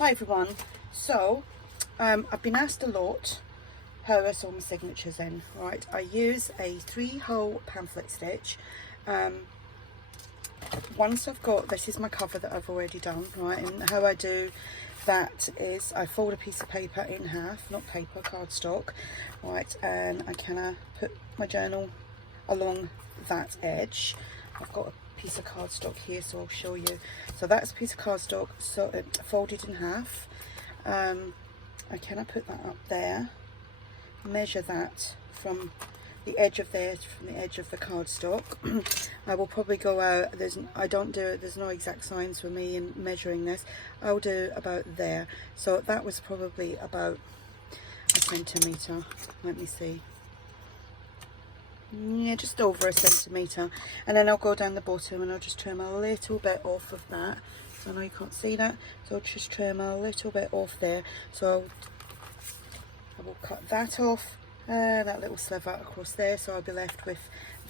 Hi everyone. So I've been asked a lot how I saw my signatures in. Right, I use a 3-hole pamphlet stitch. Once I've got, this is my cover that I've already done, right, and how I do that is I fold a piece of paper in half, not paper, cardstock, right, and I kind of put my journal along that edge. I've got a piece of cardstock here, so I'll show you. So that's a piece of cardstock, so folded in half. I kind of put that up there, measure that from the edge of there, from the edge of the cardstock. I will probably go out, there's no exact signs for me in measuring this. I'll do about there. So that was probably about a centimetre. Let me see. Yeah, just over a centimetre. And then I'll go down the bottom and I'll just trim a little bit off of that. So I know you can't see that, so I'll just trim a little bit off there. So I will cut that off, that little sliver across there, so I'll be left with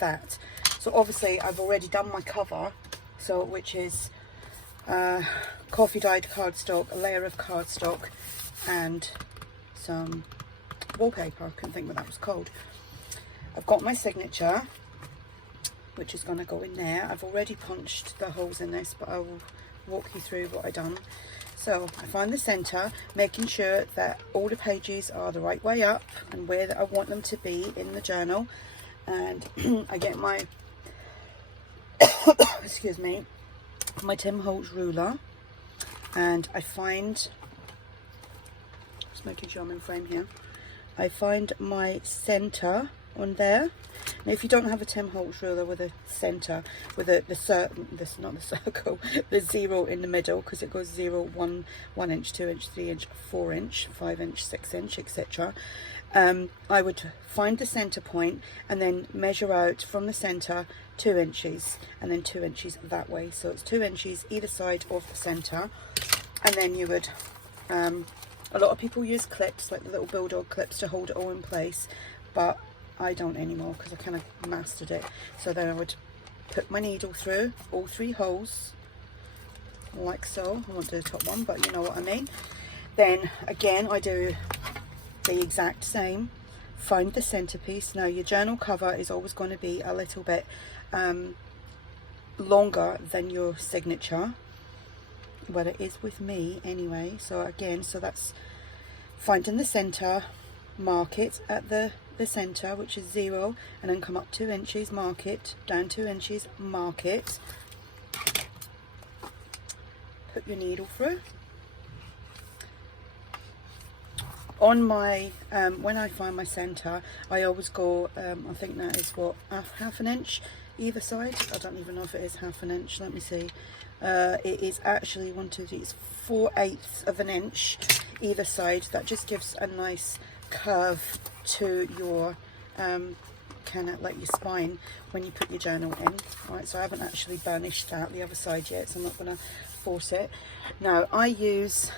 that. So obviously I've already done my cover, so which is coffee dyed cardstock, a layer of cardstock and some wallpaper. I couldn't think what that was called. I've got my signature, which is going to go in there. I've already punched the holes in this, but I will walk you through what I've done. So I find the centre, making sure that all the pages are the right way up and where that I want them to be in the journal. And I get my excuse me, my Tim Holtz ruler, and I find, just making sure I'm in frame here, I find my centre on there. Now if you don't have a Tim Holtz ruler with a centre, with not the circle, the 0 in the middle, because it goes 0, 1 inch, 2 inch, 3 inch, 4 inch, 5 inch, 6 inch, etc. I would find the centre point and then measure out from the centre 2 inches and then 2 inches that way. So it's 2 inches either side of the centre. And then you would, a lot of people use clips, like the little bulldog clips, to hold it all in place, but I don't anymore because I kind of mastered it. So then I would put my needle through all 3 holes, like so. I won't do the top one, but you know what I mean. Then again, I do the exact same. Find the centerpiece. Now your journal cover is always going to be a little bit longer than your signature, but it is with me anyway. So again, so that's finding the center, mark it at the center, which is 0, and then come up 2 inches, mark it, down 2 inches, mark it, put your needle through. On my when I find my center, I always go, I think that is what, half an inch either side. I don't even know if it is half an inch. Let me see. It is actually 4/8 of an inch either side. That just gives a nice curve to your kind of like your spine when you put your journal in. Right, so I haven't actually burnished that the other side yet, so I'm not going to force it. Now I use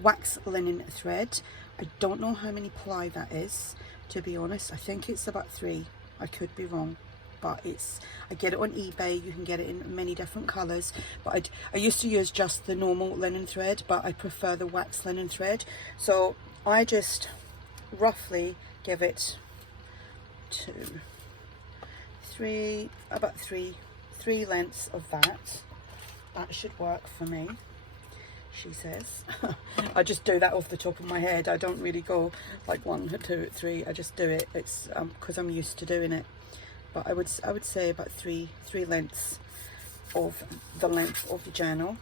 wax linen thread. I don't know how many ply that is, to be honest. I think it's about 3. I could be wrong, but I get it on eBay. You can get it in many different colors, but I used to use just the normal linen thread, but I prefer the wax linen thread. So I just roughly give it 2, 3, about 3 lengths of that. That should work for me, she says. I just do that off the top of my head. I don't really go like 1, 2, 3. I just do it. It's because I'm used to doing it. But I would say about 3 lengths of the length of the journal.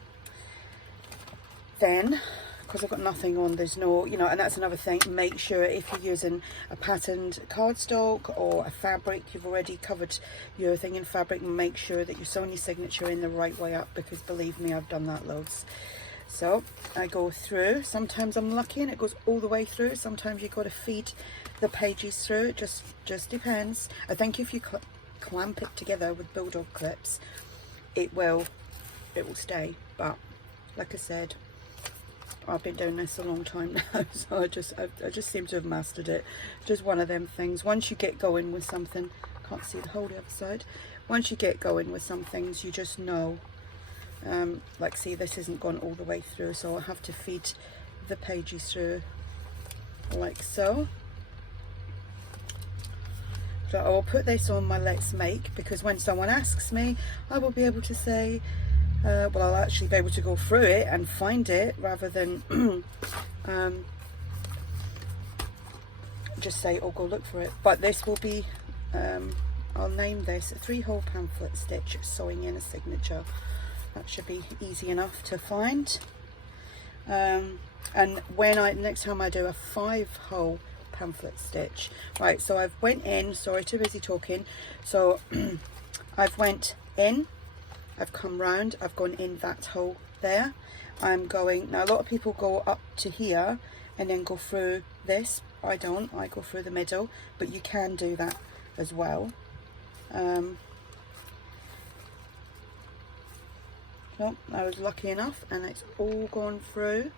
Then, because I've got nothing on, there's no, you know, and that's another thing, make sure if you're using a patterned cardstock or a fabric, you've already covered your thing in fabric, and make sure that you're sewing your signature in the right way up, because believe me, I've done that loads. So I go through. Sometimes I'm lucky and it goes all the way through. Sometimes you've got to feed the pages through. It just depends. I think if you clamp it together with bulldog clips, it will stay. But like I said, I've been doing this a long time now, so I just seem to have mastered it. Just one of them things. Once you get going with something, can't see the whole the other side. Once you get going with some things, you just know Like see, this isn't gone all the way through, so I'll have to feed the pages through like so. So I will put this on my Let's Make, because when someone asks me, I will be able to say, well, I'll actually be able to go through it and find it, rather than just say, oh, go look for it. But this will be, I'll name this a 3-hole pamphlet stitch sewing in a signature. That should be easy enough to find. And when next time I do a 5-hole pamphlet stitch, right, so I've went in, sorry, too busy talking, so I've went in, I've come round, I've gone in that hole there. I'm going, now a lot of people go up to here and then go through this. I don't, I go through the middle, but you can do that as well. No, I was lucky enough and it's all gone through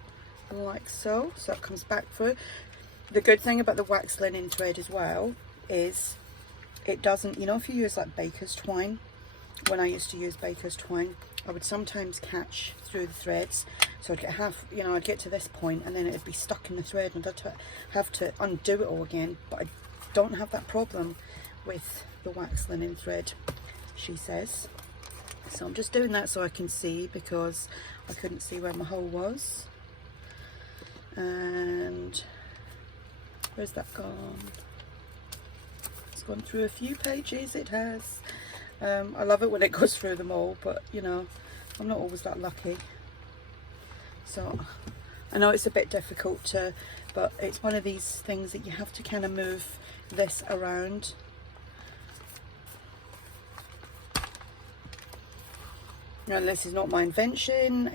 like so, so it comes back through. The good thing about the wax linen thread as well is it doesn't, you know, if you use like baker's twine, when I used to use baker's twine, I would sometimes catch through the threads, so I'd get you know, I'd get to this point and then it'd be stuck in the thread and I'd have to undo it all again. But I don't have that problem with the wax linen thread, she says. So I'm just doing that so I can see, because I couldn't see where my hole was. And where's that gone? It's gone through a few pages, it has. I love it when it goes through them all, but you know, I'm not always that lucky. So I know it's a bit difficult to, but it's one of these things that you have to kind of move this around. Now, this is not my invention.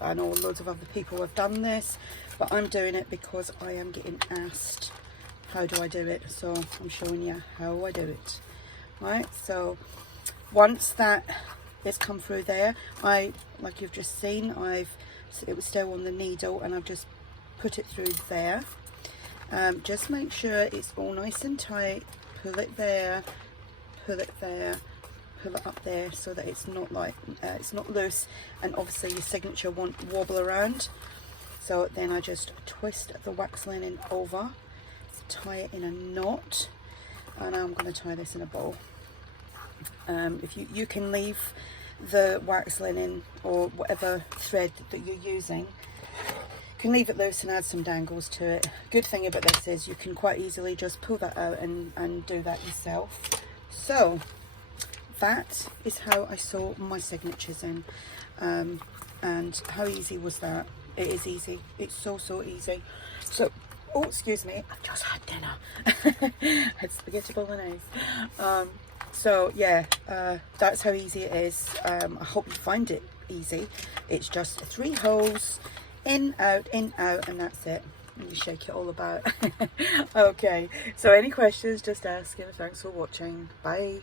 I know loads of other people have done this, but I'm doing it because I am getting asked how do I do it, so I'm showing you how I do it. Right, so once that is come through there, like you've just seen, it was still on the needle and I've just put it through there. Just make sure it's all nice and tight. Pull it there, pull it there, pull it up there, so that it's not like it's not loose, and obviously your signature won't wobble around. So then I just twist the wax linen over, tie it in a knot, and I'm going to tie this in a bow. If you can leave the wax linen or whatever thread that you're using, you can leave it loose and add some dangles to it. Good thing about this is you can quite easily just pull that out and do that yourself. So that is how I sew my signatures in, and how easy was that? It is easy. It's so easy. So, oh, excuse me, I just had dinner. Had spaghetti bolognese. So yeah, that's how easy it is. I hope you find it easy. It's just 3 holes, in, out, and that's it. And you shake it all about. Okay, so any questions, just ask, and thanks for watching. Bye.